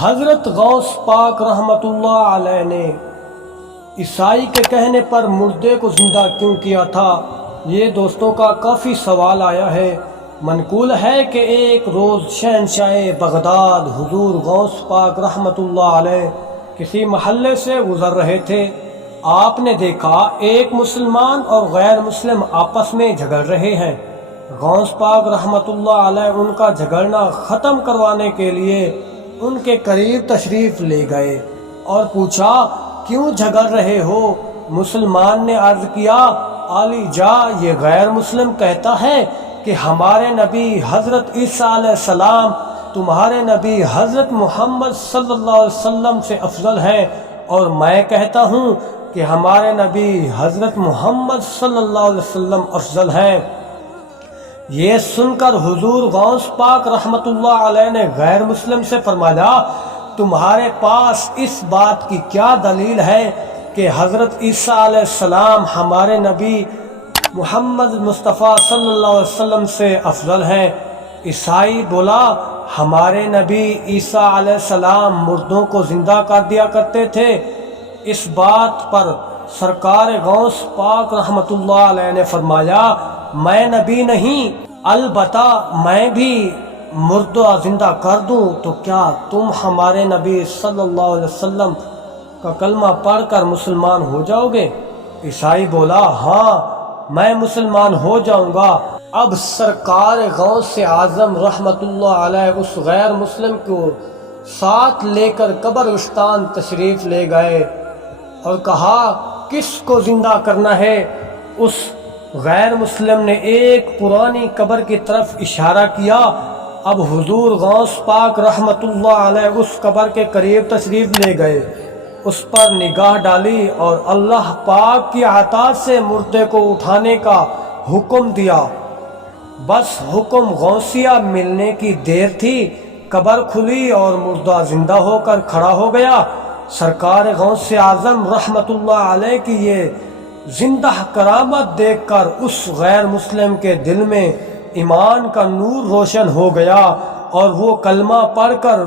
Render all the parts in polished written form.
حضرت غوث پاک رحمت اللہ علیہ نے عیسائی کے کہنے پر مردے کو زندہ کیوں کیا تھا، یہ دوستوں کا کافی سوال آیا ہے۔ منقول ہے کہ ایک روز شہنشاہ بغداد حضور غوث پاک رحمت اللہ علیہ کسی محلے سے گزر رہے تھے۔ آپ نے دیکھا ایک مسلمان اور غیر مسلم آپس میں جھگڑ رہے ہیں۔ غوث پاک رحمت اللہ علیہ ان کا جھگڑنا ختم کروانے کے لیے ان کے قریب تشریف لے گئے اور پوچھا، کیوں جھگڑ رہے ہو؟ مسلمان نے عرض کیا، عالی جا، یہ غیر مسلم کہتا ہے کہ ہمارے نبی حضرت عیسیٰ علیہ السلام تمہارے نبی حضرت محمد صلی اللہ علیہ وسلم سے افضل ہیں، اور میں کہتا ہوں کہ ہمارے نبی حضرت محمد صلی اللہ علیہ وسلم افضل ہیں۔ یہ سن کر حضور غوث پاک رحمت اللہ علیہ نے غیر مسلم سے فرمایا، تمہارے پاس اس بات کی کیا دلیل ہے کہ حضرت عیسیٰ علیہ السلام ہمارے نبی محمد مصطفیٰ صلی اللہ علیہ وسلم سے افضل ہیں؟ عیسائی بولا، ہمارے نبی عیسیٰ علیہ السلام مردوں کو زندہ کر دیا کرتے تھے۔ اس بات پر سرکار غوث پاک رحمت اللہ علیہ نے فرمایا، میں نبی نہیں، البتہ میں بھی مردہ زندہ کر دوں تو کیا تم ہمارے نبی صلی اللہ علیہ وسلم کا کلمہ پڑھ کر مسلمان ہو جاؤ گے؟ عیسائی بولا، ہاں میں مسلمان ہو جاؤں گا۔ اب سرکار غوث اعظم رحمت اللہ علیہ اس غیر مسلم کو ساتھ لے کر قبرستان تشریف لے گئے اور کہا، کس کو زندہ کرنا ہے؟ اس غیر مسلم نے ایک پرانی قبر کی طرف اشارہ کیا۔ اب حضور غوث پاک رحمت اللہ علیہ اس قبر کے قریب تشریف لے گئے، اس پر نگاہ ڈالی اور اللہ پاک کی عطا سے مردے کو اٹھانے کا حکم دیا۔ بس حکم غوثیہ ملنے کی دیر تھی، قبر کھلی اور مردہ زندہ ہو کر کھڑا ہو گیا۔ سرکار غوث اعظم رحمت اللہ علیہ کی یہ زندہ کرامت دیکھ کر اس غیر مسلم کے دل میں ایمان کا نور روشن ہو گیا اور وہ کلمہ پڑھ کر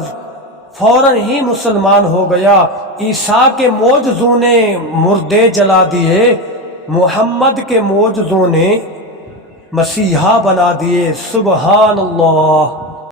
فوراً ہی مسلمان ہو گیا۔ عیسیٰ کے معجزوں نے مردے جلا دیے، محمد کے معجزوں نے مسیحا بنا دیے۔ سبحان اللہ۔